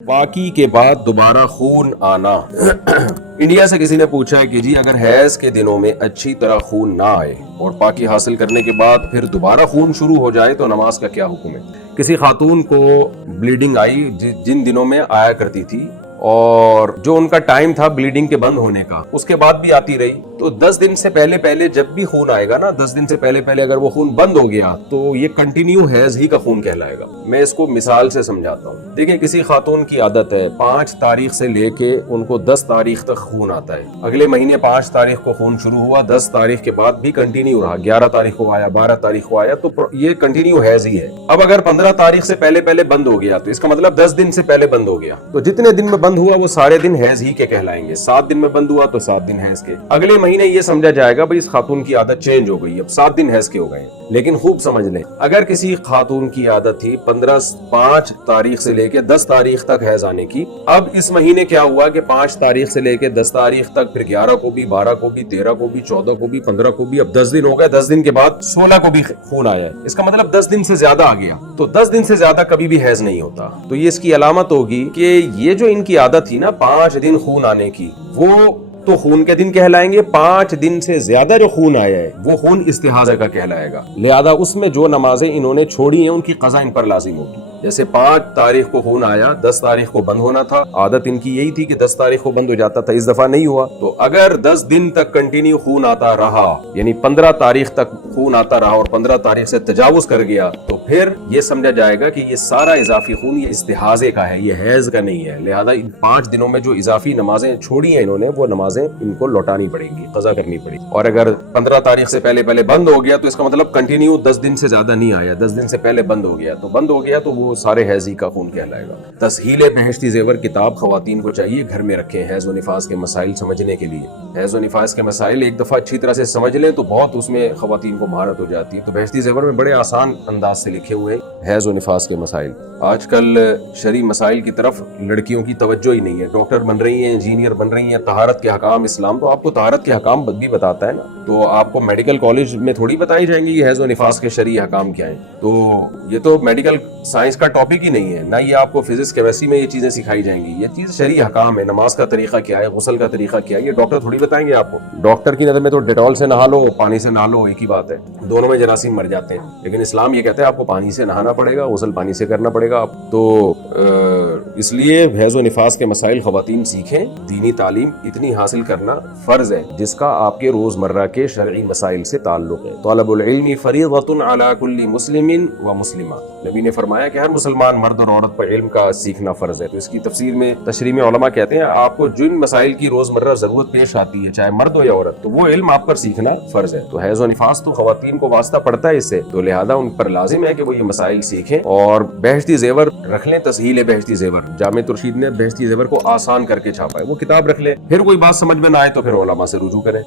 पाकी के बाद दोबारा खून आना। इंडिया से किसी ने पूछा है कि जी अगर हैज के दिनों में अच्छी तरह खून ना आए और पाकी हासिल करने के बाद फिर दोबारा खून शुरू हो जाए तो नमाज का क्या हुक्म है। किसी खातून को ब्लीडिंग आई जिन दिनों में आया करती थी और जो उनका टाइम था ब्लीडिंग के बंद होने का उसके बाद भी आती रही, तो 10 दिन से पहले पहले जब भी खून आएगा ना, 10 दिन से पहले पहले अगर वो खून बंद हो गया तो ये कंटिन्यू हैज ही का खून कहलाएगा। मैं इसको मिसाल से समझाता हूँ। देखिए, किसी खातून की आदत है 5 तारीख से लेके उनको 10 तारीख तक खून आता है। अगले महीने 5 तारीख को खून शुरू हुआ, 10 तारीख के बाद भी कंटिन्यू रहा, 11 तारीख को आया, 12 तारीख को आया, तो ये कंटिन्यू हैज ही है। अब अगर 15 तारीख से पहले पहले बंद हो गया तो इसका मतलब 10 दिन से पहले बंद हो गया, तो जितने दिन में बंद हुआ वो सारे दिन हैज ही के कहलाएंगे। 7 दिन में बंद हुआ तो 7 दिन हैज के। अगले महीने ये समझा जाएगा भाई इस खातून की आदत चेंज हो गई, अब 7 दिन हैज के हो गए। लेकिन खूब समझ लें, अगर किसी खातून की आदत थी 5 तारीख से लेके 10 तारीख तक हैज आने की, अब इस महीने क्या हुआ कि 5 तारीख से लेके 10 तारीख तक, फिर 11 को भी, 12 को भी, 13 को भी, 14 को भी, 15 को भी, अब 10 दिन हो गए। 10 दिन के बाद 16 को भी खून आया है, इसका मतलब 10 दिन से ज्यादा आ गया। तो 10 दिन से ज्यादा कभी भी हैज नहीं होता। तो ये इसकी अलामत होगी कि ये जो इनकी आदत थी ना 5 दिन खून आने की, वो तो खून के दिन कहलाएंगे। 5 दिन से ज्यादा जो खून आया है वो खून इस्तिहाजा का कहलाएगा। लिहाजा उसमें जो नमाजें इन्होंने छोड़ी हैं उनकी कज़ा इन पर लाजिम होगी। जैसे 5 तारीख को खून आया, 10 तारीख को बंद होना था, आदत इनकी यही थी कि 10 तारीख को बंद हो जाता था, इस दफा नहीं हुआ। तो अगर 10 दिन तक कंटिन्यू खून आता रहा, यानी 15 तारीख तक खून आता रहा और 15 तारीख से तजावुज कर गया, तो फिर ये समझा जाएगा कि ये सारा इजाफी खून ये इस्तिहाजे का है, ये हैज का नहीं है। लिहाजा इन 5 दिनों में जो इजाफी नमाजें छोड़ी हैं इन्होंने, वो नमाजें इनको लौटानी पड़ेंगी, कज़ा करनी पड़ेगी। और अगर 15 तारीख से पहले पहले बंद हो गया तो इसका मतलब कंटिन्यू 10 दिन से ज्यादा नहीं आया, 10 दिन से पहले बंद हो गया, तो बंद हो गया तो वो सारे हैजी का खून कहलाएगा। तस्हील बहश्ती ज़ेवर किताब ख़वातीन को चाहिए घर में रखें हैज व निफास के मसाइल समझने के लिए। हैज व निफास के मसाइल एक दफ़ा अच्छी तरह से समझ लें तो बहुत उसमें ख़वातीन को महारत हो जाती है। तो बहश्ती ज़ेवर में बड़े आसान अंदाज से लिखे हुए हैज व निफास के मसाइल। आजकल शरई मसाइल की तरफ लड़कियों की तवज्जो ही नहीं है। डॉक्टर बन रही हैं, इंजीनियर बन रही हैं, तहारत के हकाम, इस्लाम तो आपको तहारत के हकाम भी बताता है ना, तो आपको मेडिकल कॉलेज में थोड़ी बताई जाएंगी कि हैज व निफास के शरई हकाम क्या है। तो ये तो मेडिकल साइंस का टॉपिक ही नहीं है, ना ये आपको फिजिक्स केमिस्ट्री में ये चीजें सिखाई जाएंगी। ये चीज शरई हकाम है, नमाज का तरीका क्या है, गुस्ल का तरीका क्या है, ये डॉक्टर थोड़ी बताएंगे आपको। डॉक्टर की नजर में तो डेटॉल से नहा लो, पानी से नहा लो, एक ही बात है, दोनों में जरासीम मर जाते हैं। लेकिन इस्लाम ये कहता है आपको पानी से नहाना पड़ेगा, गुस्ल पानी से करना पड़ेगा। तो इसलिए हैज व निफास के मसाइल ख़वातीन सीखें। दीनी तालीम इतनी हासिल करना फर्ज है जिसका आपके रोजमर्रा के शरई मसाइल से ताल्लुक है। तलबुल इल्मी फरीज़तुन अला कुल्ली मुस्लिमिन व मुस्लिमा। नबी ने फरमाया कि हर मुसलमान मर्द और औरत पर इल्म का सीखना फर्ज है। तो इसकी तफसीर में तशरीह में उलमा कहते हैं आपको जिन मसाइल की रोजमर्रा जरूरत पेश आती है, चाहे मर्द हो या औरत, तो वो इल्म आप पर सीखना फर्ज है। तो हैज व निफास तो ख़वातीन को वास्ता पड़ता है इससे, तो लिहाजा उन पर लाजिम है कि वो ये मसाइल सीखें और बहश्ती ज़ेवर रख लें। तस्हील बहश्ती ज़ेवर, जामे तुर्शीद ने बहश्ती ज़ेवर को आसान करके छापा है, वो किताब रख लें। फिर कोई बात समझ में ना आए तो फिर उलमा से रुजू करें।